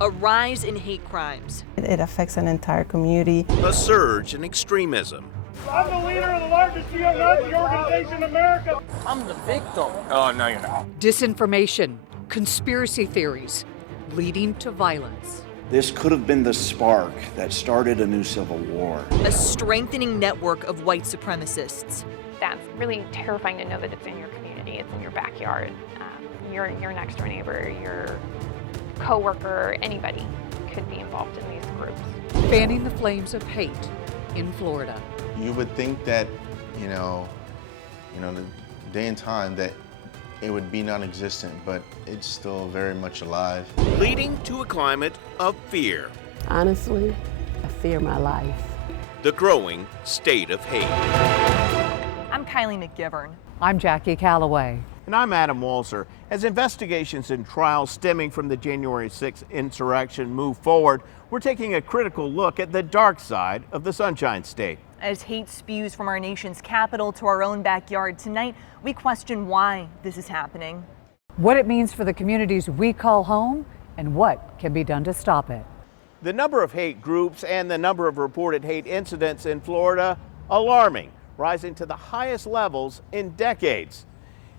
a rise in hate crimes. It affects an entire community. A surge in extremism. I'm the leader of the largest neo-Nazi organization in America. I'm the victim. Oh, no, you're not. Disinformation, conspiracy theories, leading to violence. This could have been the spark that started a new civil war. A strengthening network of white supremacists. That's really terrifying to know that it's in your community, it's in your backyard. Your next door neighbor, your coworker, anybody could be involved in these groups. Fanning the flames of hate in Florida. You would think that, the day and time that it would be non-existent, but it's still very much alive. Leading to a climate of fear. Honestly, I fear my life. The growing state of hate. I'm Kylie McGivern. I'm Jackie Calloway. And I'm Adam Walser. As investigations and trials stemming from the January 6th insurrection move forward, we're taking a critical look at the dark side of the Sunshine State. As hate spews from our nation's capital to our own backyard, tonight we question why this is happening. What it means for the communities we call home and what can be done to stop it. The number of hate groups and the number of reported hate incidents in Florida, alarming, rising to the highest levels in decades.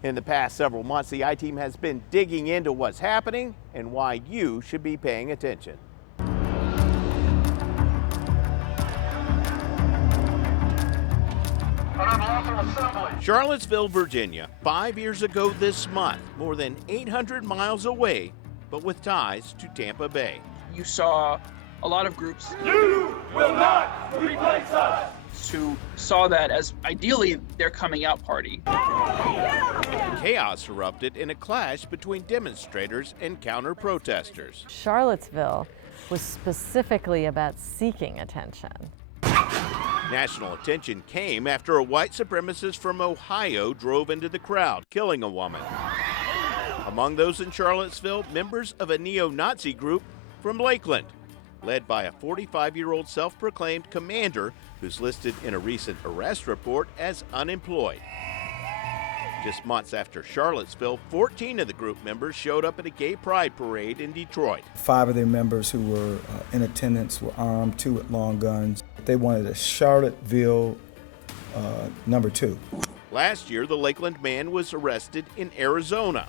In the past several months, the I-Team has been digging into what's happening and why you should be paying attention. Charlottesville, Virginia, 5 years ago this month, more than 800 miles away, but with ties to Tampa Bay. You saw a lot of groups You will not replace us. who saw that as ideally their coming out party. Chaos erupted in a clash between demonstrators and counter-protesters. Charlottesville was specifically about seeking attention. National attention came after a white supremacist from Ohio drove into the crowd, killing a woman. Among those in Charlottesville, members of a neo-Nazi group from Lakeland, led by a 45-year-old self-proclaimed commander who's listed in a recent arrest report as unemployed. Just months after Charlottesville, 14 of the group members showed up at a gay pride parade in Detroit. 5 of their members who were in attendance were armed, 2 with long guns. They wanted a Charlottesville number 2. Last year, the Lakeland man was arrested in Arizona.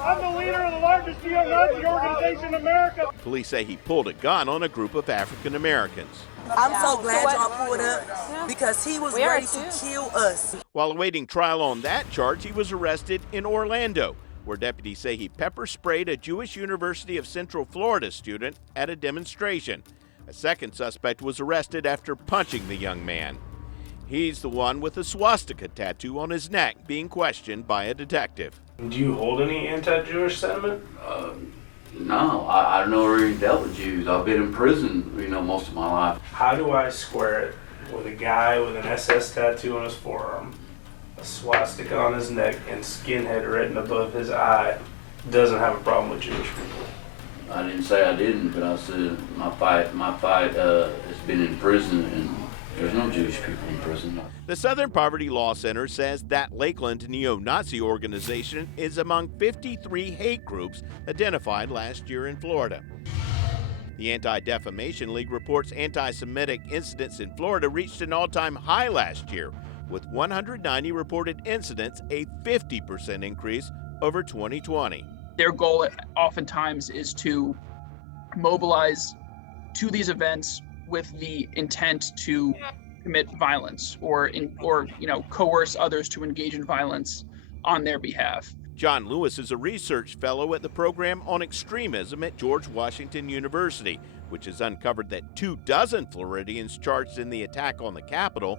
I'm the leader of the largest neo-Nazi organization in America. Police say he pulled a gun on a group of African Americans. I'm so glad y'all pulled up because he was ready to kill us. While awaiting trial on that charge, he was arrested in Orlando, where deputies say he pepper sprayed a Jewish University of Central Florida student at a demonstration. A second suspect was arrested after punching the young man. He's the one with a swastika tattoo on his neck being questioned by a detective. Do you hold any anti-Jewish sentiment? No, I never really dealt with Jews. I've been in prison, most of my life. How do I square it with a guy with an SS tattoo on his forearm, a swastika on his neck, and skinhead written above his eye, doesn't have a problem with Jewish people? I didn't say I didn't, but I said my fight has been in prison, and there's no Jewish people in prison. The Southern Poverty Law Center says that Lakeland neo-Nazi organization is among 53 hate groups identified last year in Florida. The Anti-Defamation League reports anti-Semitic incidents in Florida reached an all-time high last year, with 190 reported incidents, a 50% increase over 2020. Their goal oftentimes is to mobilize to these events with the intent to commit violence or coerce others to engage in violence on their behalf. John Lewis is a research fellow at the program on extremism at George Washington University, which has uncovered that 24 Floridians charged in the attack on the Capitol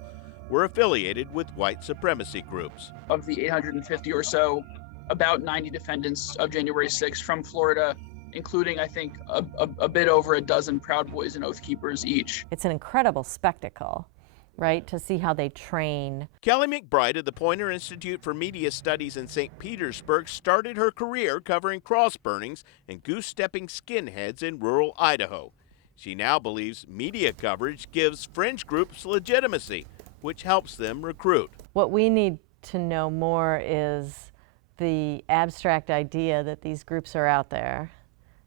were affiliated with white supremacy groups. Of the 850 or so, about 90 defendants of January 6th from Florida, including, I think, a bit over a dozen Proud Boys and Oath Keepers each. It's an incredible spectacle, right, to see how they train. Kelly McBride of the Poynter Institute for Media Studies in St. Petersburg started her career covering cross burnings and goose-stepping skinheads in rural Idaho. She now believes media coverage gives fringe groups legitimacy, which helps them recruit. What we need to know more is the abstract idea that these groups are out there,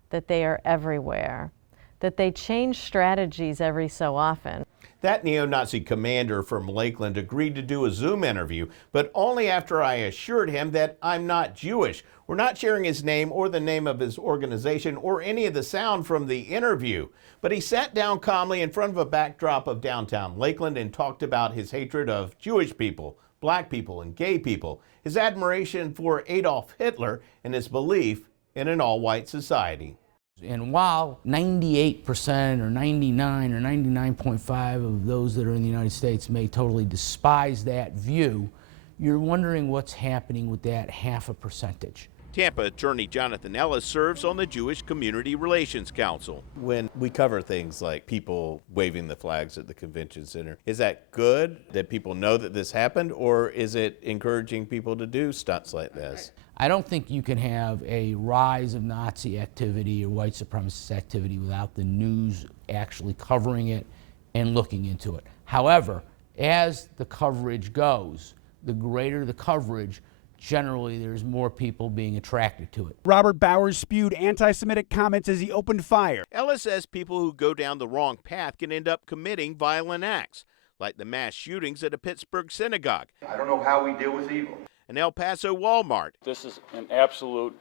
that they are everywhere, that they change strategies every so often. That neo-Nazi commander from Lakeland agreed to do a Zoom interview, but only after I assured him that I'm not Jewish. We're not sharing his name or the name of his organization or any of the sound from the interview. But he sat down calmly in front of a backdrop of downtown Lakeland and talked about his hatred of Jewish people, black people, and gay people, his admiration for Adolf Hitler, and his belief in an all-white society. And while 98% or 99 or 99.5 of those that are in the United States may totally despise that view, you're wondering what's happening with that half a percentage. Tampa attorney Jonathan Ellis serves on the Jewish Community Relations Council. When we cover things like people waving the flags at the convention center, is that good that people know that this happened, or is it encouraging people to do stunts like this? I don't think you can have a rise of Nazi activity or white supremacist activity without the news actually covering it and looking into it. However, as the coverage goes, the greater the coverage, generally there's more people being attracted to it. Robert Bowers spewed anti-Semitic comments as he opened fire. Ellis says people who go down the wrong path can end up committing violent acts, like the mass shootings at a Pittsburgh synagogue. I don't know how we deal with evil. An El Paso Walmart. This is an absolute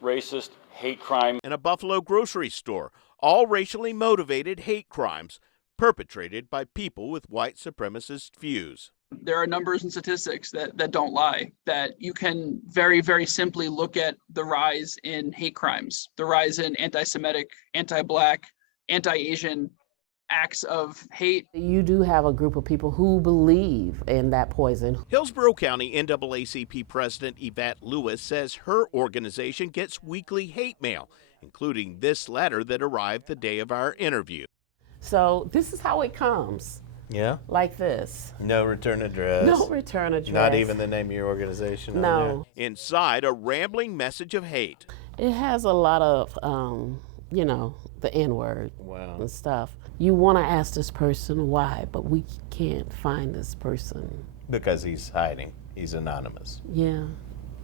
racist hate crime. And a Buffalo grocery store. All racially motivated hate crimes perpetrated by people with white supremacist views. There are numbers and statistics that don't lie, that you can very, very simply look at the rise in hate crimes, the rise in anti-Semitic, anti-Black, anti-Asian acts of hate. You do have a group of people who believe in that poison. Hillsborough County NAACP President Yvette Lewis says her organization gets weekly hate mail, including this letter that arrived the day of our interview. So this is how it comes. Yeah? Like this. No return address. No return address. Not even the name of your organization. No. Inside, a rambling message of hate. It has a lot of, you know, the N-word and stuff. You want to ask this person why, but we can't find this person. Because he's hiding. He's anonymous. Yeah,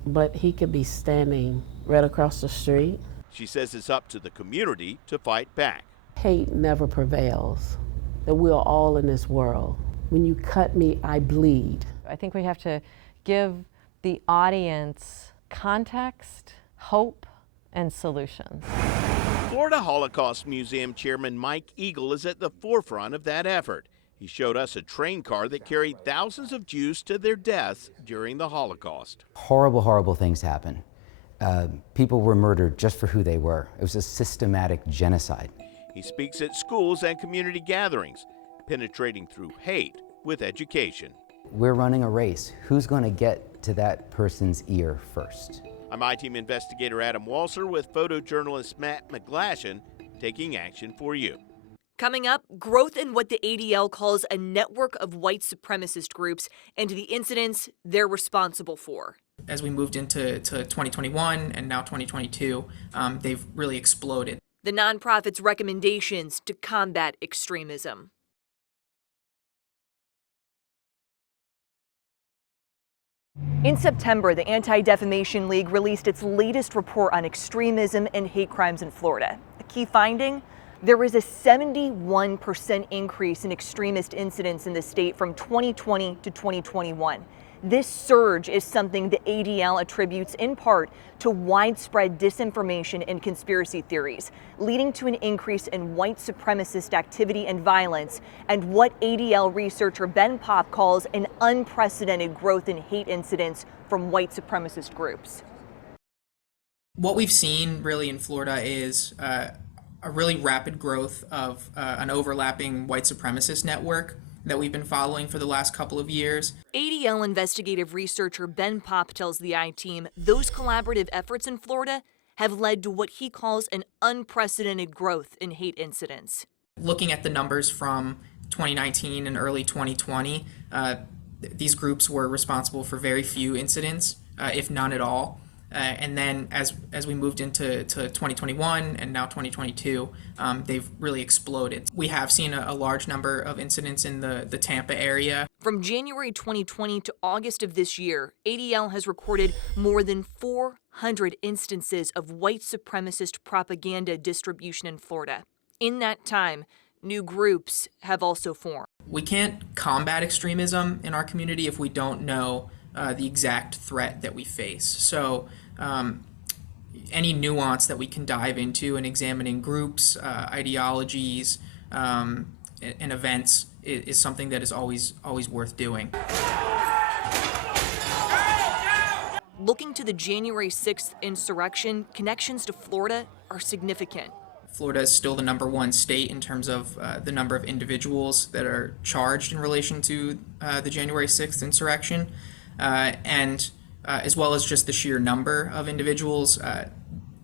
but he could be standing right across the street. She says it's up to the community to fight back. Hate never prevails. That we're all in this world. When you cut me, I bleed. I think we have to give the audience context, hope, and solutions. Florida Holocaust Museum Chairman Mike Eagle is at the forefront of that effort. He showed us a train car that carried thousands of Jews to their deaths during the Holocaust. Horrible, horrible things happen. People were murdered just for who they were. It was a systematic genocide. He speaks at schools and community gatherings, penetrating through hate with education. We're running a race. Who's going to get to that person's ear first? I'm I-Team investigator Adam Walser with photojournalist Matt McGlashan taking action for you. Coming up, growth in what the ADL calls a network of white supremacist groups and the incidents they're responsible for. As we moved into 2021 and now 2022, they've really exploded. The nonprofit's recommendations to combat extremism. In September, the Anti-Defamation League released its latest report on extremism and hate crimes in Florida. A key finding? There was a 71% increase in extremist incidents in the state from 2020 to 2021. This surge is something the ADL attributes in part to widespread disinformation and conspiracy theories, leading to an increase in white supremacist activity and violence, and what ADL researcher Ben Popp calls an unprecedented growth in hate incidents from white supremacist groups. What we've seen really in Florida is a really rapid growth of an overlapping white supremacist network that we've been following for the last couple of years. ADL investigative researcher Ben Popp tells the I-Team those collaborative efforts in Florida have led to what he calls an unprecedented growth in hate incidents. Looking at the numbers from 2019 and early 2020, these groups were responsible for very few incidents, if none at all. And then as we moved into 2021 and now 2022, they've really exploded. We have seen a large number of incidents in the Tampa area. From January 2020 to August of this year, ADL has recorded more than 1,200 instances of white supremacist propaganda distribution in Florida. In that time, new groups have also formed. We can't combat extremism in our community if we don't know the exact threat that we face. So any nuance that we can dive into in examining groups, ideologies, and events is something that is always worth doing. Looking to the January 6th insurrection, connections to Florida are significant. Florida is still the #1 state in terms of the number of individuals that are charged in relation to the January 6th insurrection, and as well as just the sheer number of individuals.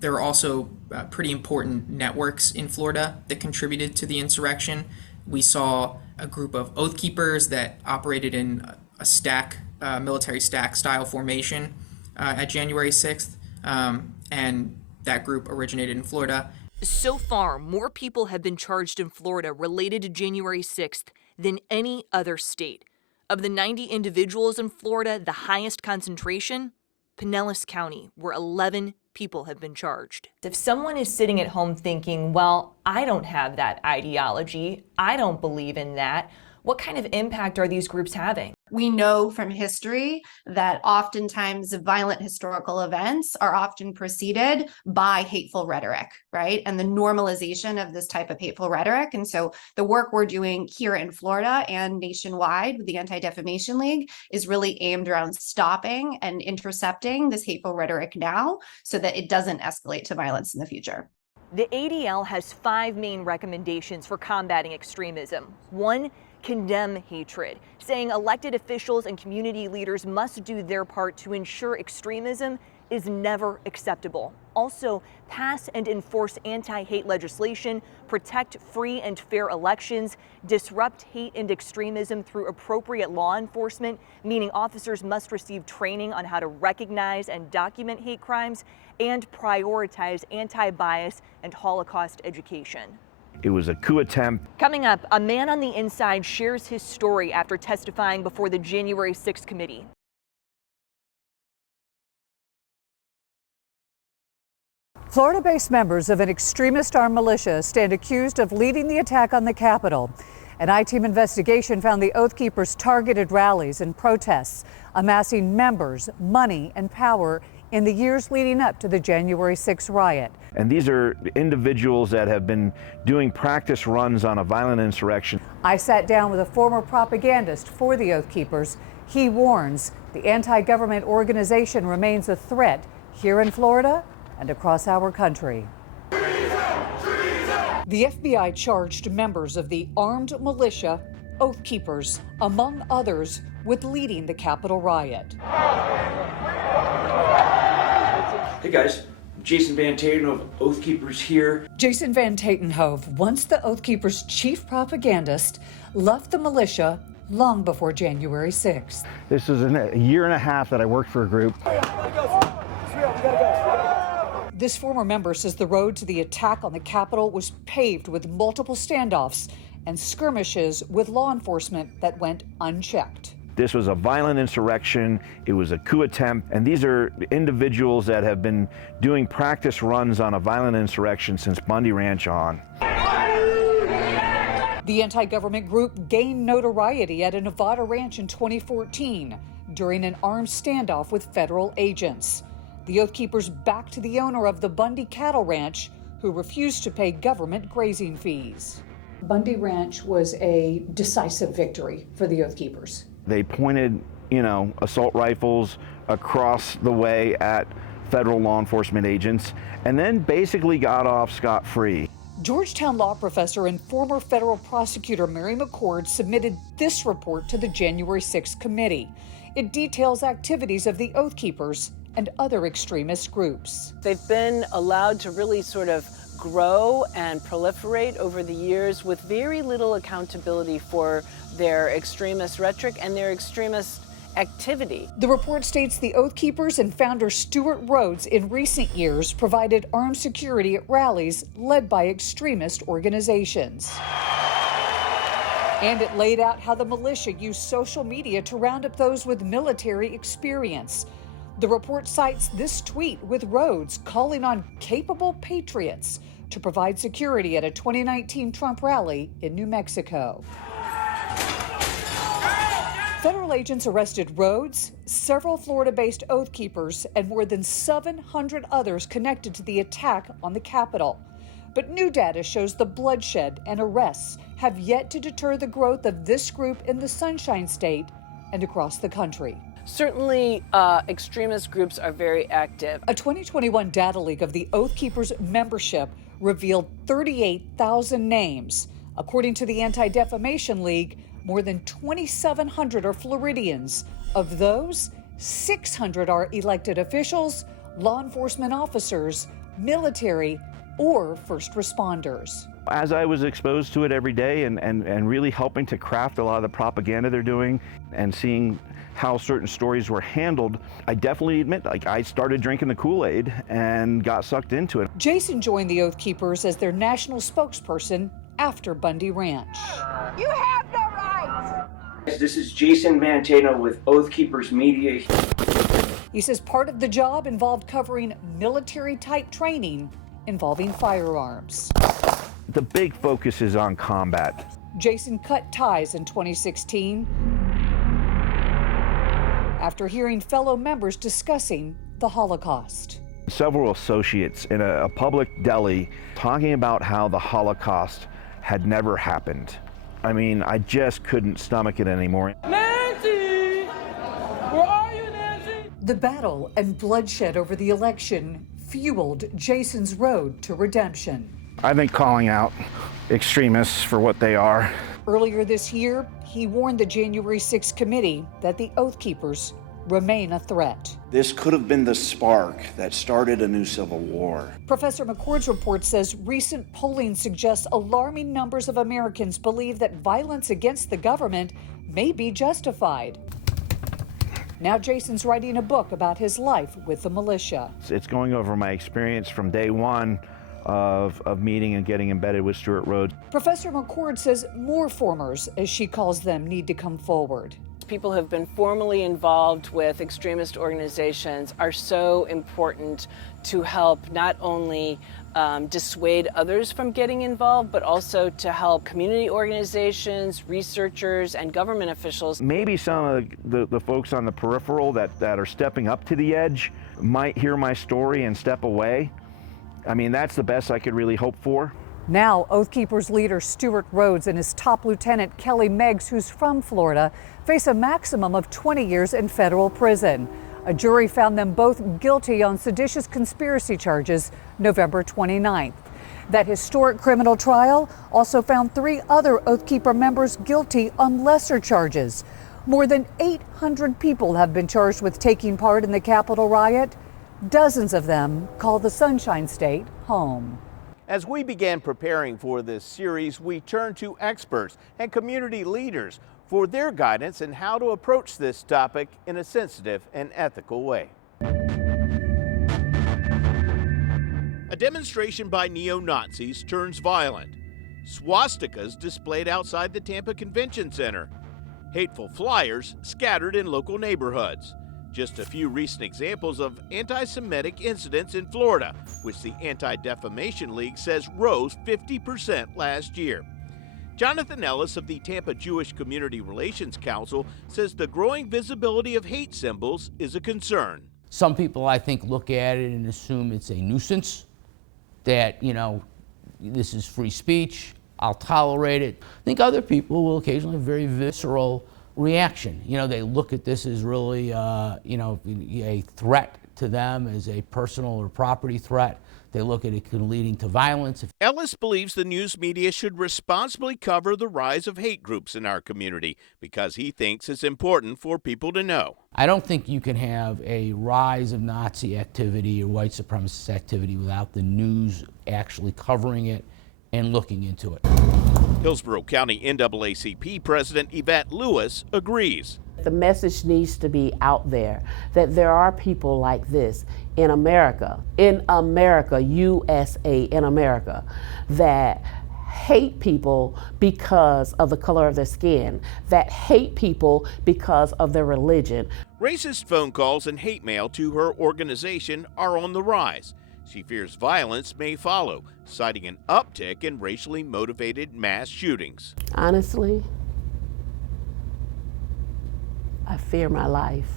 There are also pretty important networks in Florida that contributed to the insurrection. We saw a group of Oath Keepers that operated in a stack, military stack style formation at January 6th, and that group originated in Florida. So far, more people have been charged in Florida related to January 6th than any other state. Of the 90 individuals in Florida, the highest concentration, Pinellas County, where 11 people have been charged. If someone is sitting at home thinking, well, I don't have that ideology, I don't believe in that, what kind of impact are these groups having? We know from history that oftentimes violent historical events are often preceded by hateful rhetoric, right? And the normalization of this type of hateful rhetoric. And so the work we're doing here in Florida and nationwide with the Anti-Defamation League is really aimed around stopping and intercepting this hateful rhetoric now so that it doesn't escalate to violence in the future. The ADL has 5 main recommendations for combating extremism. 1, condemn hatred, saying elected officials and community leaders must do their part to ensure extremism is never acceptable. Also, pass and enforce anti-hate legislation, protect free and fair elections, disrupt hate and extremism through appropriate law enforcement, meaning officers must receive training on how to recognize and document hate crimes, and prioritize anti-bias and Holocaust education. It was a coup attempt. Coming up, a man on the inside shares his story after testifying before the January 6th committee. Florida-based members of an extremist armed militia stand accused of leading the attack on the Capitol. An I-team investigation found the Oath Keepers targeted rallies and protests, amassing members, money, and power in the years leading up to the January 6th riot. And these are individuals that have been doing practice runs on a violent insurrection. I sat down with a former propagandist for the Oath Keepers. He warns the anti-government organization remains a threat here in Florida and across our country. The FBI charged members of the armed militia Oath Keepers, among others, with leading the Capitol riot. Hey guys, Jason Van Tatenhove of Oath Keepers here. Jason Van Tatenhove, once the Oath Keepers' chief propagandist, left the militia long before January 6th. This was a year and a half that I worked for a group. This former member says the road to the attack on the Capitol was paved with multiple standoffs and skirmishes with law enforcement that went unchecked. This was a violent insurrection. It was a coup attempt. And these are individuals that have been doing practice runs on a violent insurrection since Bundy Ranch on. The anti-government group gained notoriety at a Nevada ranch in 2014 during an armed standoff with federal agents. The Oath Keepers backed the owner of the Bundy Cattle Ranch, who refused to pay government grazing fees. Bundy Ranch was a decisive victory for the Oath Keepers. They pointed, assault rifles across the way at federal law enforcement agents and then basically got off scot-free. Georgetown law professor and former federal prosecutor Mary McCord submitted this report to the January 6th committee. It details activities of the Oath Keepers and other extremist groups. They've been allowed to really sort of grow and proliferate over the years with very little accountability for their extremist rhetoric and their extremist activity. The report states the Oath Keepers and founder Stuart Rhodes in recent years provided armed security at rallies led by extremist organizations. And it laid out how the militia used social media to round up those with military experience. The report cites this tweet with Rhodes calling on capable patriots to provide security at a 2019 Trump rally in New Mexico. Federal agents arrested Rhodes, several Florida-based Oath Keepers, and more than 700 others connected to the attack on the Capitol. But new data shows the bloodshed and arrests have yet to deter the growth of this group in the Sunshine State and across the country. Certainly, extremist groups are very active. A 2021 data leak of the Oath Keepers membership revealed 38,000 names. According to the Anti-Defamation League, more than 2,700 are Floridians. Of those, 600 are elected officials, law enforcement officers, military, or first responders. As I was exposed to it every day and really helping to craft a lot of the propaganda they're doing and seeing how certain stories were handled, I definitely admit, I started drinking the Kool-Aid and got sucked into it. Jason joined the Oath Keepers as their national spokesperson after Bundy Ranch. You have no rights! This is Jason Manteno with Oath Keepers Media. He says part of the job involved covering military-type training involving firearms. The big focus is on combat. Jason cut ties in 2016 after hearing fellow members discussing the Holocaust. Several associates in a public deli talking about how the Holocaust had never happened. I mean, I just couldn't stomach it anymore. Nancy! Where are you, Nancy? The battle and bloodshed over the election fueled Jason's road to redemption. I think calling out extremists for what they are. Earlier this year, he warned the January 6th committee that the Oath Keepers remain a threat. This could have been the spark that started a new civil war. Professor McCord's report says recent polling suggests alarming numbers of Americans believe that violence against the government may be justified. Now Jason's writing a book about his life with the militia. It's going over my experience from day one of meeting and getting embedded with Stewart Rhodes. Professor McCord says more formers, as she calls them, need to come forward. People who have been formally involved with extremist organizations are so important to help not only dissuade others from getting involved, but also to help community organizations, researchers, and government officials. Maybe some of the folks on the peripheral that are stepping up to the edge might hear my story and step away. I mean, that's the best I could really hope for. Now, Oath Keepers leader Stewart Rhodes and his top lieutenant Kelly Meggs, who's from Florida, face a maximum of 20 years in federal prison. A jury found them both guilty on seditious conspiracy charges November 29th. That historic criminal trial also found 3 other Oath Keeper members guilty on lesser charges. More than 800 people have been charged with taking part in the Capitol riot. Dozens of them call the Sunshine State home. As we began preparing for this series, we turned to experts and community leaders for their guidance in how to approach this topic in a sensitive and ethical way. A demonstration by neo-Nazis turns violent. Swastikas displayed outside the Tampa Convention Center. Hateful flyers scattered in local neighborhoods. Just a few recent examples of anti-Semitic incidents in Florida, which the Anti-Defamation League says rose 50% last year. Jonathan Ellis of the Tampa Jewish Community Relations Council says the growing visibility of hate symbols is a concern. Some people, I think, look at it and assume it's a nuisance, that, you know, this is free speech, I'll tolerate it. I think other people will occasionally have very visceral reaction. You know, they look at this as really, you know, a threat to them, as a personal or property threat. They look at it leading to violence. Ellis believes the news media should responsibly cover the rise of hate groups in our community because he thinks it's important for people to know. I don't think you can have a rise of Nazi activity or white supremacist activity without the news actually covering it and looking into it. Hillsborough County NAACP President Yvette Lewis agrees. The message needs to be out there that there are people like this in America, USA, in America, that hate people because of the color of their skin, that hate people because of their religion. Racist phone calls and hate mail to her organization are on the rise. She fears violence may follow, citing an uptick in racially motivated mass shootings. Honestly, I fear my life.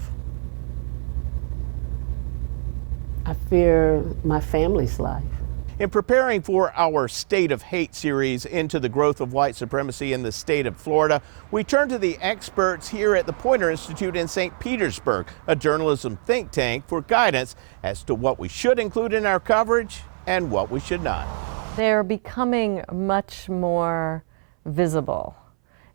I fear my family's life. In preparing for our State of Hate series into the growth of white supremacy in the state of Florida, we turn to the experts here at the Poynter Institute in St. Petersburg, a journalism think tank, for guidance as to what we should include in our coverage and what we should not. They're becoming much more visible,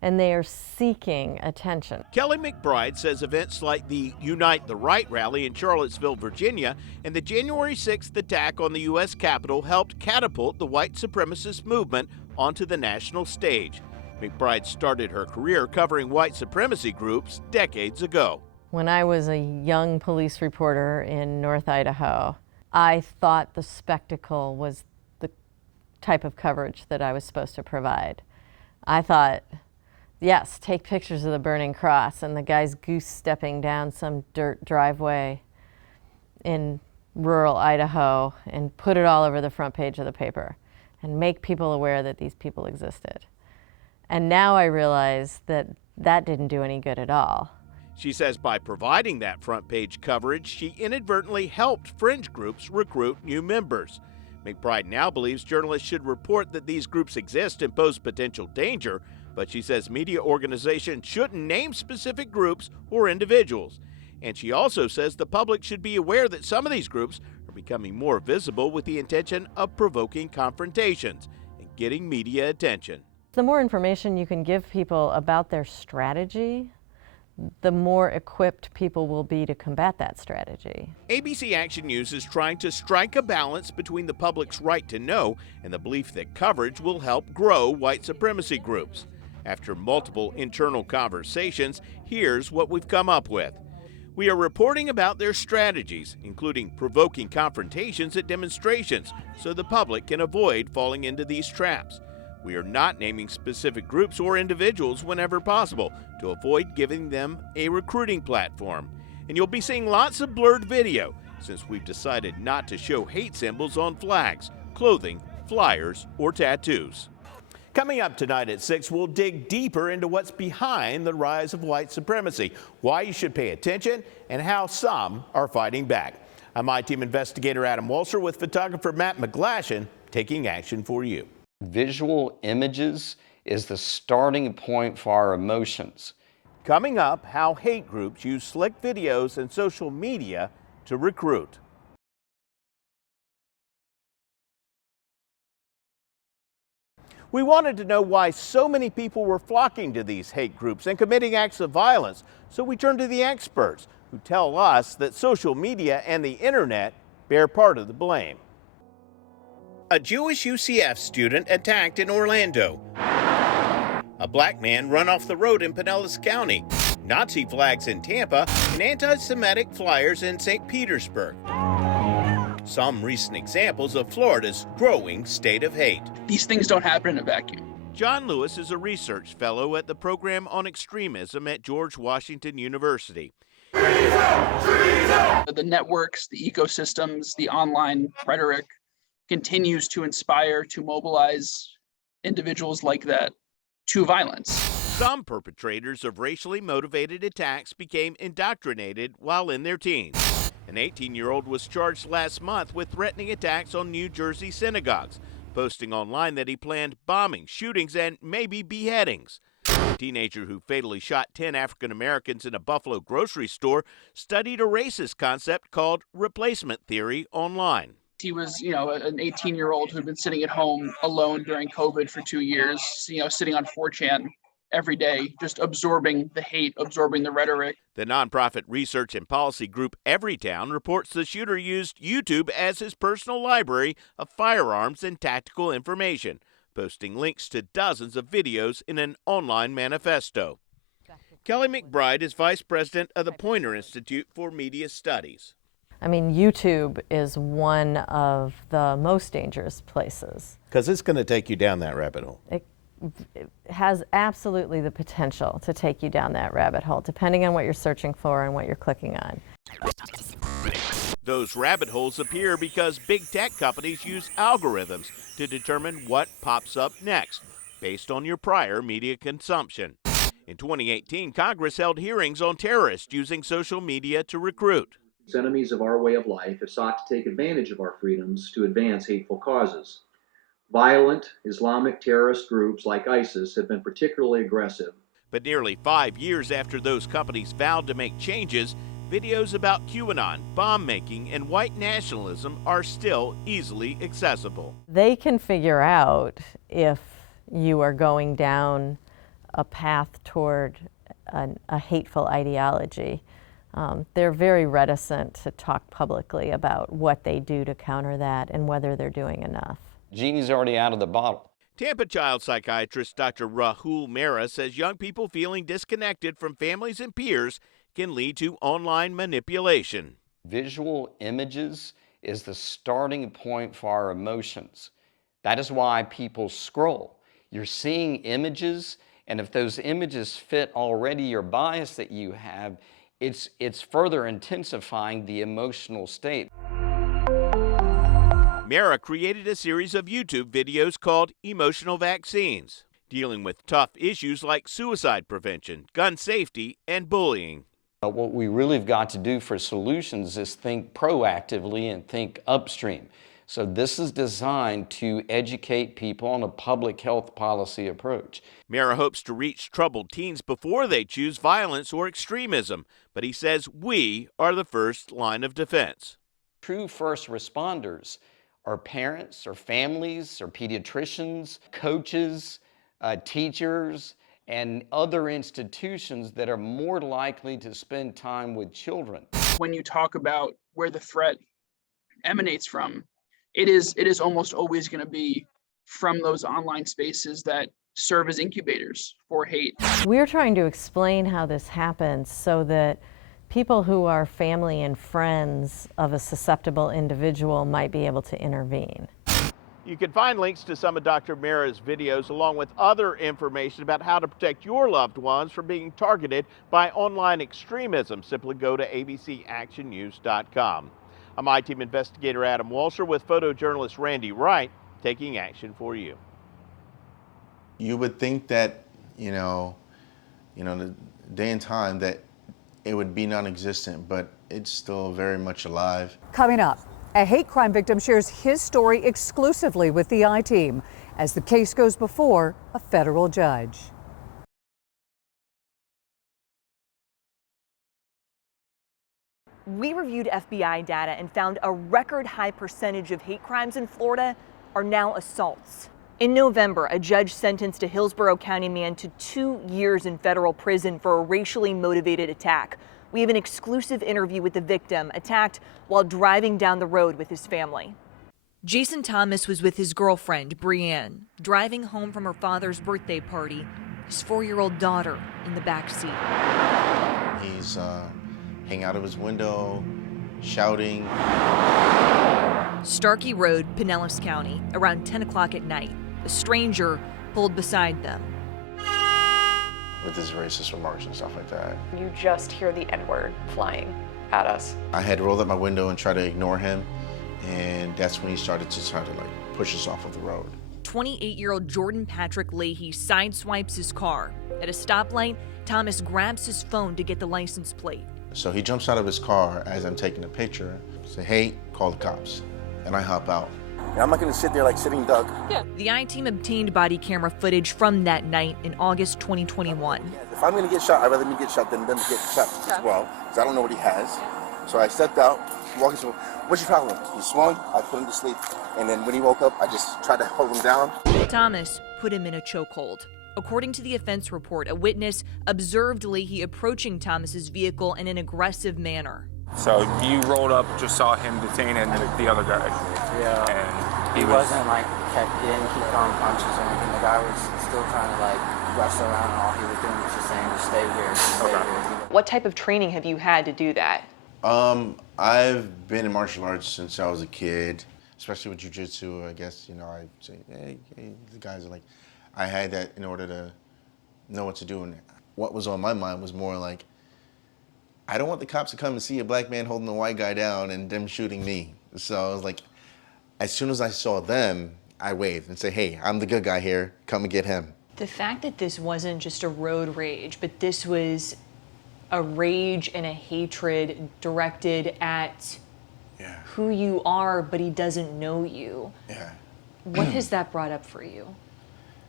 and they are seeking attention. Kelly McBride says events like the Unite the Right rally in Charlottesville, Virginia, and the January 6th attack on the U.S. Capitol helped catapult the white supremacist movement onto the national stage. McBride started her career covering white supremacy groups decades ago. When I was a young police reporter in North Idaho, I thought the spectacle was the type of coverage that I was supposed to provide. I thought, yes, take pictures of the burning cross and the guys goose stepping down some dirt driveway in rural Idaho and put it all over the front page of the paper and make people aware that these people existed. And now I realize that that didn't do any good at all. She says by providing that front page coverage, she inadvertently helped fringe groups recruit new members. McBride now believes journalists should report that these groups exist and pose potential danger, but she says media organizations shouldn't name specific groups or individuals. And she also says the public should be aware that some of these groups are becoming more visible with the intention of provoking confrontations and getting media attention. The more information you can give people about their strategy, the more equipped people will be to combat that strategy. ABC Action News is trying to strike a balance between the public's right to know and the belief that coverage will help grow white supremacy groups. After multiple internal conversations, here's what we've come up with. We are reporting about their strategies, including provoking confrontations at demonstrations, so the public can avoid falling into these traps. We are not naming specific groups or individuals whenever possible to avoid giving them a recruiting platform. And you'll be seeing lots of blurred video since we've decided not to show hate symbols on flags, clothing, flyers, or tattoos. Coming up tonight at 6, we'll dig deeper into what's behind the rise of white supremacy, why you should pay attention, and how some are fighting back. I'm I-Team investigator Adam Walser with photographer Matt McGlashan taking action for you. Visual images is the starting point for our emotions. Coming up, how hate groups use slick videos and social media to recruit. We wanted to know why so many people were flocking to these hate groups and committing acts of violence, so we turned to the experts who tell us that social media and the internet bear part of the blame. A Jewish UCF student attacked in Orlando. A black man run off the road in Pinellas County. Nazi flags in Tampa and anti-Semitic flyers in St. Petersburg. Some recent examples of Florida's growing state of hate. These things don't happen in a vacuum. John Lewis is a research fellow at the Program on Extremism at George Washington University. The networks, the ecosystems, the online rhetoric continues to inspire, to mobilize individuals like that to violence. Some perpetrators of racially motivated attacks became indoctrinated while in their teens. An 18-year-old was charged last month with threatening attacks on New Jersey synagogues, posting online that he planned bombings, shootings, and maybe beheadings. The teenager who fatally shot 10 African Americans in a Buffalo grocery store studied a racist concept called replacement theory online. He was, an 18-year-old who'd been sitting at home alone during COVID for 2 years, sitting on 4chan every day, just absorbing the hate, absorbing the rhetoric. The nonprofit research and policy group Everytown reports the shooter used YouTube as his personal library of firearms and tactical information, posting links to dozens of videos in an online manifesto. Kelly McBride is vice president of the Poynter Institute for Media Studies. I mean, YouTube is one of the most dangerous places. Because it's going to take you down that rabbit hole. has absolutely the potential to take you down that rabbit hole, depending on what you're searching for and what you're clicking on. Those rabbit holes appear because big tech companies use algorithms to determine what pops up next, based on your prior media consumption. In 2018, Congress held hearings on terrorists using social media to recruit. Enemies of our way of life have sought to take advantage of our freedoms to advance hateful causes. Violent Islamic terrorist groups like ISIS have been particularly aggressive. But nearly 5 years after those companies vowed to make changes, videos about QAnon, bomb making, and white nationalism are still easily accessible. They can figure out if you are going down a path toward a hateful ideology. They're very reticent to talk publicly about what they do to counter that and whether they're doing enough. Genie's already out of the bottle. Tampa child psychiatrist Dr. Rahul Mehra says young people feeling disconnected from families and peers can lead to online manipulation. Visual images is the starting point for our emotions. That is why people scroll. You're seeing images, and if those images fit already your bias that you have, it's further intensifying the emotional state. Mehra created a series of YouTube videos called Emotional Vaccines, dealing with tough issues like suicide prevention, gun safety, and bullying. What we really have got to do for solutions is think proactively and think upstream. So this is designed to educate people on a public health policy approach. Mehra hopes to reach troubled teens before they choose violence or extremism, but he says we are the first line of defense. True first responders are parents or families or pediatricians, coaches, teachers, and other institutions that are more likely to spend time with children. When you talk about where the threat emanates from, it is almost always going to be from those online spaces that serve as incubators for hate. We're trying to explain how this happens so that people who are family and friends of a susceptible individual might be able to intervene. You can find links to some of Dr. Mehra's videos along with other information about how to protect your loved ones from being targeted by online extremism. Simply go to abcactionnews.com. I'm I-Team investigator Adam Walsher with photojournalist Randy Wright taking action for you. You would think that, the day and time that it would be non-existent, but it's still very much alive. Coming up, a hate crime victim shares his story exclusively with the I-Team as the case goes before a federal judge. We reviewed FBI data and found a record high percentage of hate crimes in Florida are now assaults. In November, a judge sentenced a Hillsborough County man to 2 years in federal prison for a racially motivated attack. We have an exclusive interview with the victim, attacked while driving down the road with his family. Jason Thomas was with his girlfriend, Brianne, driving home from her father's birthday party, his 4-year-old daughter in the back seat. He's hanging out of his window, shouting. Starkey Road, Pinellas County, around 10 o'clock at night. A stranger pulled beside them. With his racist remarks and stuff like that. You just hear the N-word flying at us. I had rolled up my window and tried to ignore him, and that's when he started to try to push us off of the road. 28-year-old Jordan Patrick Leahy sideswipes his car. At a stoplight, Thomas grabs his phone to get the license plate. So he jumps out of his car as I'm taking a picture, say, hey, call the cops. And I hop out. I'm not gonna sit there like sitting duck. Yeah. The I-Team obtained body camera footage from that night in August 2021. If I'm gonna get shot, I'd rather me get shot than them get shot as well, because I don't know what he has. So I stepped out, walking to him, what's your problem? He swung, I put him to sleep, and then when he woke up, I just tried to hold him down. Thomas put him in a chokehold. According to the offense report, a witness observed Leahy approaching Thomas's vehicle in an aggressive manner. So you rolled up, just saw him detaining the other guy. Yeah. And he wasn't he didn't keep throwing punches or anything. The guy was still trying to wrestle around, and all he was doing was just saying, just stay here, stay here. What type of training have you had to do that? I've been in martial arts since I was a kid, especially with jiu-jitsu. I guess, I say, hey, the guys are like, I had that in order to know what to do. And what was on my mind was more like, I don't want the cops to come and see a black man holding a white guy down and them shooting me. So I was like, as soon as I saw them, I waved and said, hey, I'm the good guy here, come and get him. The fact that this wasn't just a road rage, but this was a rage and a hatred directed at who you are, but he doesn't know you. Yeah. What has that brought up for you?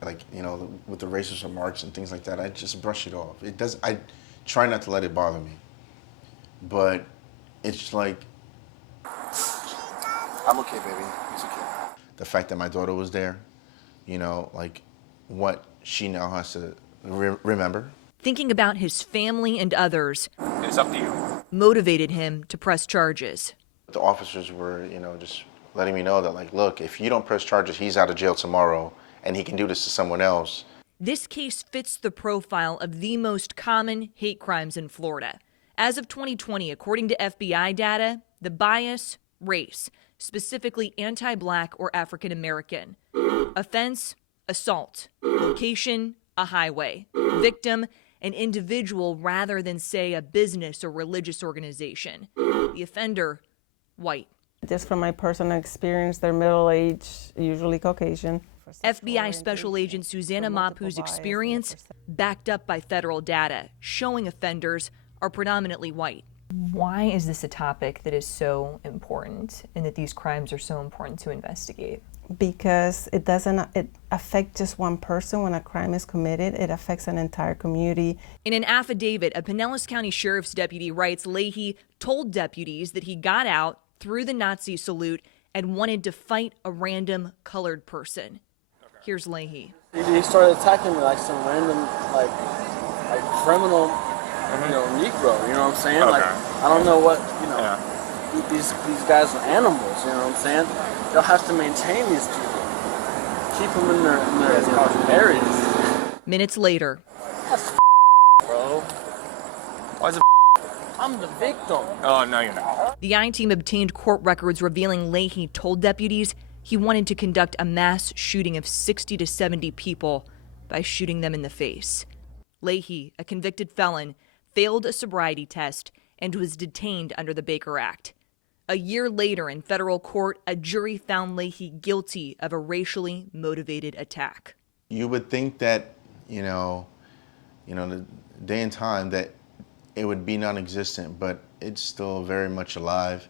Like, you know, with the racist remarks and things like that, I just brush it off. I try not to let it bother me. But it's like, I'm okay, baby. It's okay. The fact that my daughter was there, you know, like what she now has to remember. Thinking about his family and others, It's up to you. motivated him to press charges. The officers were, you know, just letting me know that, like, look, if you don't press charges, he's out of jail tomorrow, and he can do this to someone else. This case fits the profile of the most common hate crimes in Florida. As of 2020, according to FBI data, the bias, race, specifically anti-black or African American. Offense, assault. Location, a highway. Victim, an individual rather than, say, a business or religious organization. The offender, white. Just from my personal experience, they're middle-aged, usually Caucasian. FBI Special Agent Susanna Mapu's experience backed up by federal data, showing offenders are predominantly white. Why is this a topic that is so important and that these crimes are so important to investigate? Because it doesn't affect just one person when a crime is committed, it affects an entire community. In an affidavit, a Pinellas County Sheriff's deputy writes Leahy told deputies that he got out, threw the Nazi salute, and wanted to fight a random colored person. Here's Leahy. He started attacking me like some random, like criminal, you know, Negro. You know what I'm saying? Okay. Like I don't know what, you know. These guys are animals. You know what I'm saying? They'll have to maintain these people, keep them in their areas. Minutes later. That's bro. Why is it? I'm the victim. Oh, no, you're not. The I-Team obtained court records revealing Leahy told deputies he wanted to conduct a mass shooting of 60 to 70 people by shooting them in the face. Leahy, a convicted felon, failed a sobriety test and was detained under the Baker Act. A year later in federal court, a jury found Leahy guilty of a racially motivated attack. You would think that, you know, the day and time that it would be non-existent, but it's still very much alive.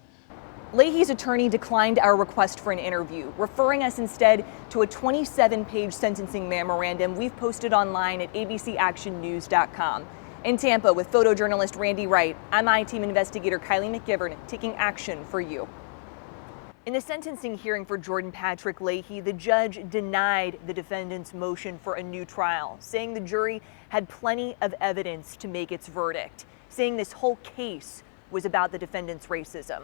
Leahy's attorney declined our request for an interview, referring us instead to a 27-page sentencing memorandum we've posted online at abcactionnews.com. In Tampa with photojournalist Randy Wright, I'm I-Team investigator Kylie McGivern taking action for you. In the sentencing hearing for Jordan Patrick Leahy, the judge denied the defendant's motion for a new trial, saying the jury had plenty of evidence to make its verdict, saying this whole case was about the defendant's racism.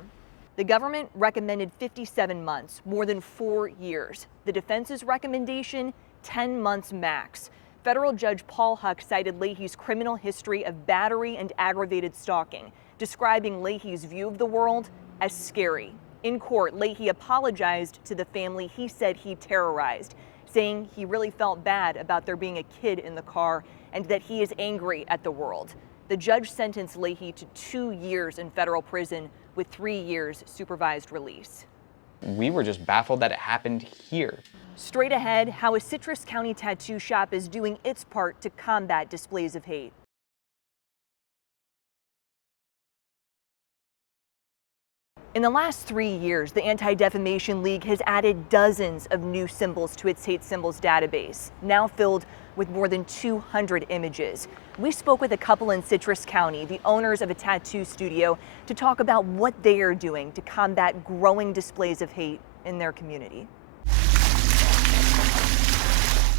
The government recommended 57 months, more than 4 years. The defense's recommendation, 10 months max. Federal Judge Paul Huck cited Leahy's criminal history of battery and aggravated stalking, describing Leahy's view of the world as scary. In court, Leahy apologized to the family he said he terrorized, saying he really felt bad about there being a kid in the car and that he is angry at the world. The judge sentenced Leahy to 2 years in federal prison with 3 years supervised release. We were just baffled that it happened here. Straight ahead, how a Citrus County tattoo shop is doing its part to combat displays of hate. In the last 3 years, the Anti-Defamation League has added dozens of new symbols to its hate symbols database, now filled with more than 200 images. We spoke with a couple in Citrus County, the owners of a tattoo studio, to talk about what they are doing to combat growing displays of hate in their community.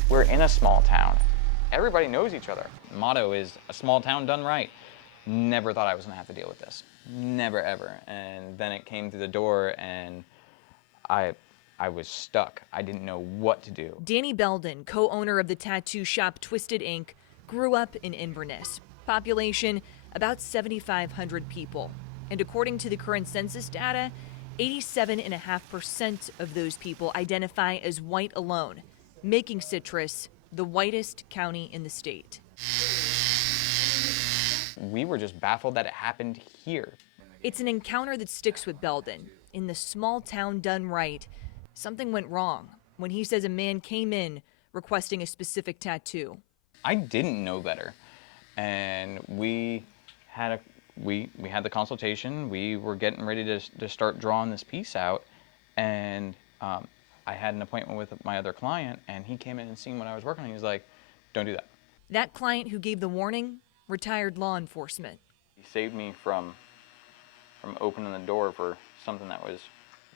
We're in a small town. Everybody knows each other. The motto is a small town done right. Never thought I was gonna have to deal with this. Never, ever. And then it came through the door and I was stuck. I didn't know what to do. Danny Belden, co-owner of the tattoo shop Twisted Ink, grew up in Inverness. Population about 7,500 people. And according to the current census data, 87.5% of those people identify as white alone, making Citrus the whitest county in the state. We were just baffled that it happened here. It's an encounter that sticks with Belden. In the small town done right, something went wrong when he says a man came in requesting a specific tattoo. I didn't know better, and we had the consultation. We were getting ready to start drawing this piece out, and I had an appointment with my other client, and he came in and seen what I was working on. He was like, "Don't do that." That client who gave the warning, retired law enforcement. He saved me from opening the door for something that was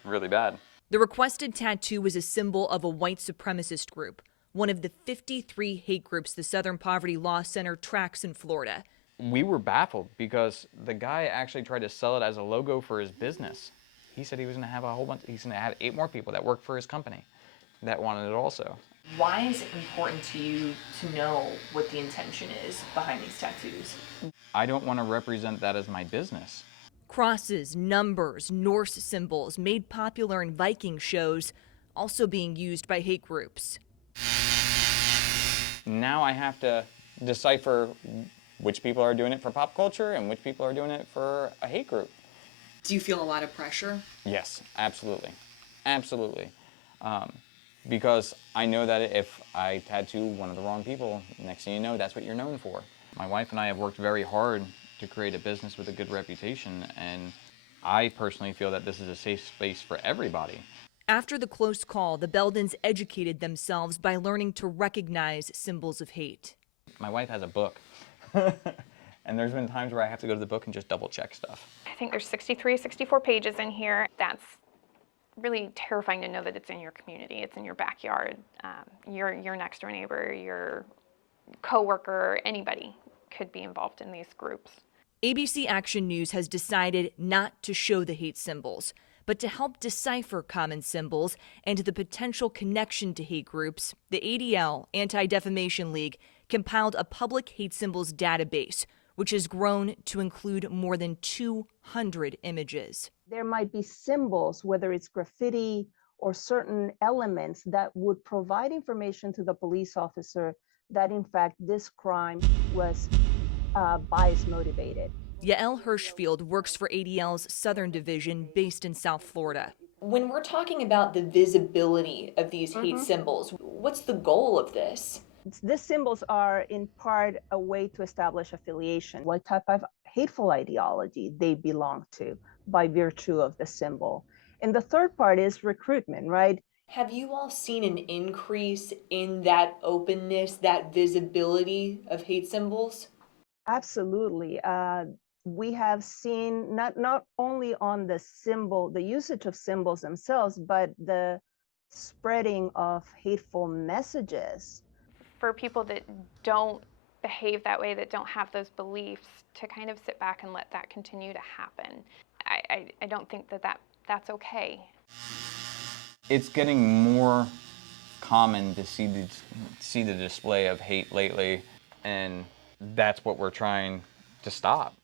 really bad. The requested tattoo was a symbol of a white supremacist group, one of the 53 hate groups the Southern Poverty Law Center tracks in Florida. We were baffled because the guy actually tried to sell it as a logo for his business. He said he was going to have a whole bunch, he's going to have 8 more people that work for his company that wanted it also. Why is it important to you to know what the intention is behind these tattoos? I don't want to represent that as my business. Crosses, numbers, Norse symbols made popular in Viking shows, also being used by hate groups. Now I have to decipher which people are doing it for pop culture and which people are doing it for a hate group. Do you feel a lot of pressure? Yes, absolutely. Absolutely. Because I know that if I tattoo one of the wrong people, next thing you know, that's what you're known for. My wife and I have worked very hard to create a business with a good reputation, and I personally feel that this is a safe space for everybody. After the close call, the Beldens educated themselves by learning to recognize symbols of hate. My wife has a book, and there's been times where I have to go to the book and just double check stuff. I think there's 63, 64 pages in here. That's really terrifying to know that it's in your community, it's in your backyard, your next door neighbor, your coworker, anybody could be involved in these groups. ABC Action News has decided not to show the hate symbols, but to help decipher common symbols and the potential connection to hate groups, the ADL, Anti-Defamation League, compiled a public hate symbols database, which has grown to include more than 200 images. There might be symbols, whether it's graffiti or certain elements that would provide information to the police officer that in fact this crime was bias motivated. Yael Hirschfield works for ADL's Southern Division based in South Florida. When we're talking about the visibility of these hate symbols, what's the goal of this? These symbols are in part a way to establish affiliation, what type of hateful ideology they belong to by virtue of the symbol. And the third part is recruitment, right? Have you all seen an increase in that openness, that visibility of hate symbols? Absolutely. We have seen not only on the symbol, the usage of symbols themselves, but the spreading of hateful messages. For people that don't behave that way, that don't have those beliefs, to kind of sit back and let that continue to happen. I don't think that's okay. It's getting more common to see the display of hate lately, and that's what we're trying to stop.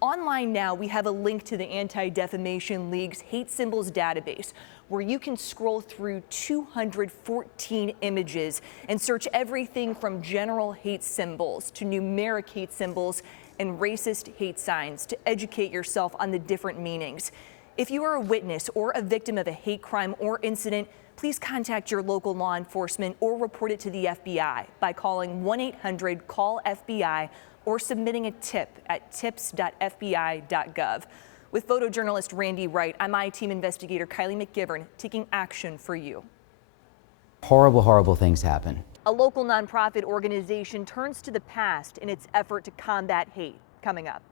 Online now, we have a link to the Anti-Defamation League's hate symbols database, where you can scroll through 214 images and search everything from general hate symbols to numeric hate symbols and racist hate signs to educate yourself on the different meanings. If you are a witness or a victim of a hate crime or incident, please contact your local law enforcement or report it to the FBI by calling 1-800-CALL-FBI or submitting a tip at tips.fbi.gov. With photojournalist Randy Wright, I'm I-Team investigator Kylie McGivern taking action for you. Horrible, horrible things happen. A local nonprofit organization turns to the past in its effort to combat hate. Coming up.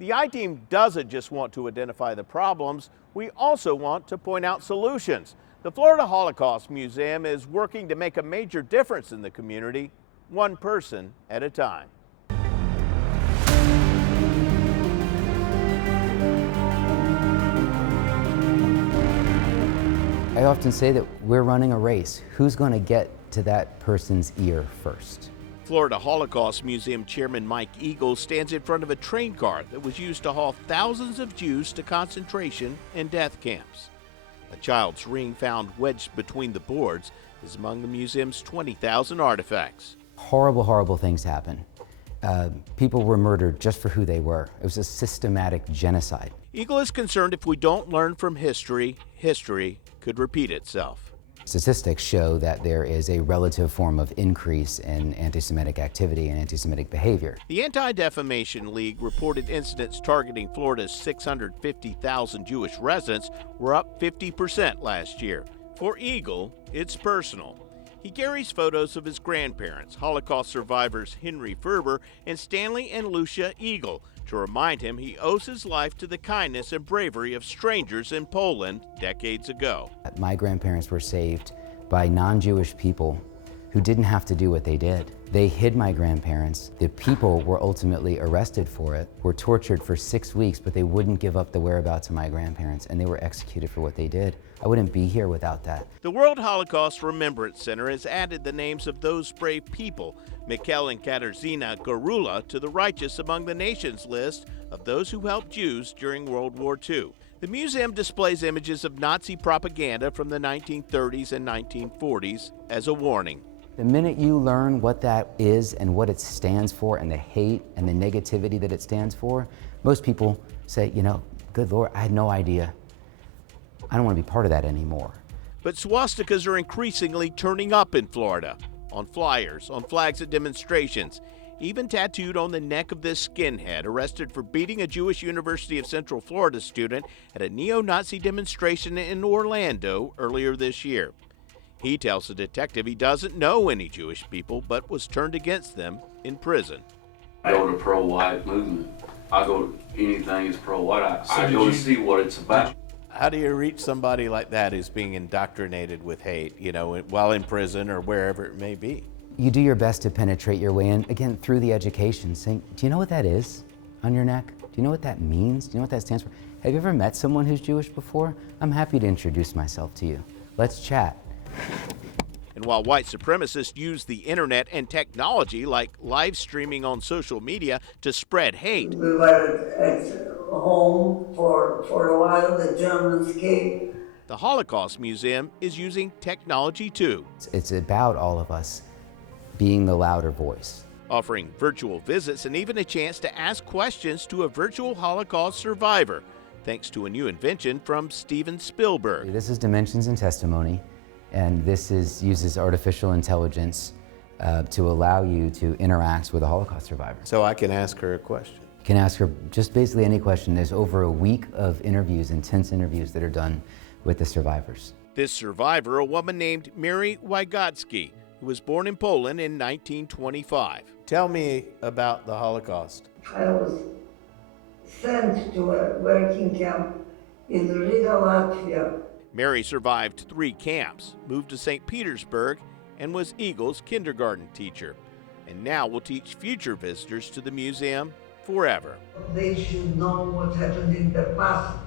The I-Team doesn't just want to identify the problems, we also want to point out solutions. The Florida Holocaust Museum is working to make a major difference in the community, one person at a time. I often say that we're running a race. Who's going to get to that person's ear first? Florida Holocaust Museum Chairman Mike Eagles stands in front of a train car that was used to haul thousands of Jews to concentration and death camps. A child's ring found wedged between the boards is among the museum's 20,000 artifacts. Horrible, horrible things happen. People were murdered just for who they were. It was a systematic genocide. Eagle is concerned if we don't learn from history, history could repeat itself. Statistics show that there is a relative form of increase in anti-Semitic activity and anti-Semitic behavior. The Anti-Defamation League reported incidents targeting Florida's 650,000 Jewish residents were up 50% last year. For Eagle, it's personal. He carries photos of his grandparents, Holocaust survivors Henry Ferber and Stanley and Lucia Eagle, to remind him he owes his life to the kindness and bravery of strangers in Poland decades ago. My grandparents were saved by non-Jewish people who didn't have to do what they did. They hid my grandparents. The people were ultimately arrested for it, were tortured for 6 weeks, but they wouldn't give up the whereabouts of my grandparents, and they were executed for what they did. I wouldn't be here without that. The World Holocaust Remembrance Center has added the names of those brave people, Mikhail and Katarzyna Gorula, to the righteous among the nations list of those who helped Jews during World War II. The museum displays images of Nazi propaganda from the 1930s and 1940s as a warning. The minute you learn what that is and what it stands for and the hate and the negativity that it stands for, most people say, you know, good Lord, I had no idea. I don't want to be part of that anymore. But swastikas are increasingly turning up in Florida, on flyers, on flags at demonstrations, even tattooed on the neck of this skinhead arrested for beating a Jewish University of Central Florida student at a neo-Nazi demonstration in Orlando earlier this year. He tells the detective he doesn't know any Jewish people, but was turned against them in prison. I go to pro-white movement. I go to anything that's pro-white. I go to see what it's about. How do you reach somebody like that who's being indoctrinated with hate, you know, while in prison or wherever it may be? You do your best to penetrate your way in, again, through the education, saying, do you know what that is on your neck? Do you know what that means? Do you know what that stands for? Have you ever met someone who's Jewish before? I'm happy to introduce myself to you. Let's chat. And while white supremacists use the internet and technology like live streaming on social media to spread hate, we were at home for a while. The Germans came. the Holocaust Museum is using technology too. It's about all of us being the louder voice. Offering virtual visits and even a chance to ask questions to a virtual Holocaust survivor, thanks to a new invention from Steven Spielberg. This is Dimensions in Testimony, and this uses artificial intelligence to allow you to interact with a Holocaust survivor. So I can ask her a question? You can ask her just basically any question. There's over a week of interviews, intense interviews that are done with the survivors. This survivor, a woman named Mary Wygotsky, who was born in Poland in 1925. Tell me about the Holocaust. I was sent to a working camp in Riga, Latvia. Mary survived 3 camps, moved to St. Petersburg, and was Eagle's kindergarten teacher, and now will teach future visitors to the museum forever. They should know what happened in the past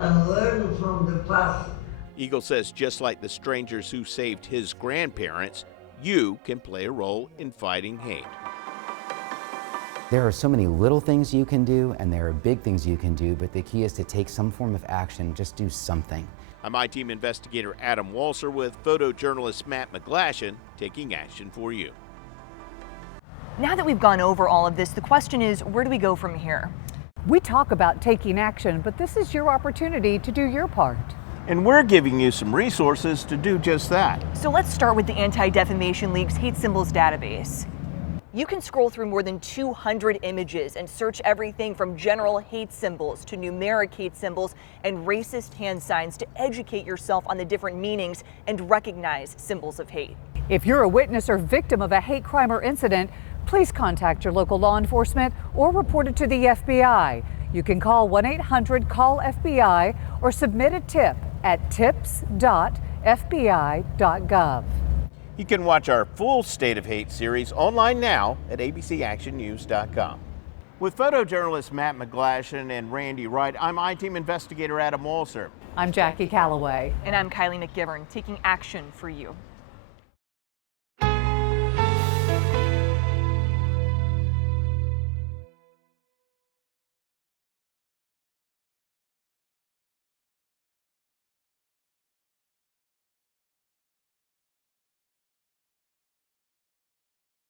and learn from the past. Eagle says just like the strangers who saved his grandparents, you can play a role in fighting hate. There are so many little things you can do, and there are big things you can do, but the key is to take some form of action, just do something. I'm I-Team investigator Adam Walser with photojournalist Matt McGlashan taking action for you. Now that we've gone over all of this, the question is, where do we go from here? We talk about taking action, but this is your opportunity to do your part. And we're giving you some resources to do just that. So let's start with the Anti-Defamation League's hate symbols database. You can scroll through more than 200 images and search everything from general hate symbols to numeric hate symbols and racist hand signs to educate yourself on the different meanings and recognize symbols of hate. If you're a witness or victim of a hate crime or incident, please contact your local law enforcement or report it to the FBI. You can call 1-800-CALL-FBI or submit a tip at tips.fbi.gov. You can watch our full State of Hate series online now at abcactionnews.com. With photojournalist Matt McGlashan and Randy Wright, I'm I-Team investigator Adam Walser. I'm Jackie Calloway. And I'm Kylie McGivern, taking action for you.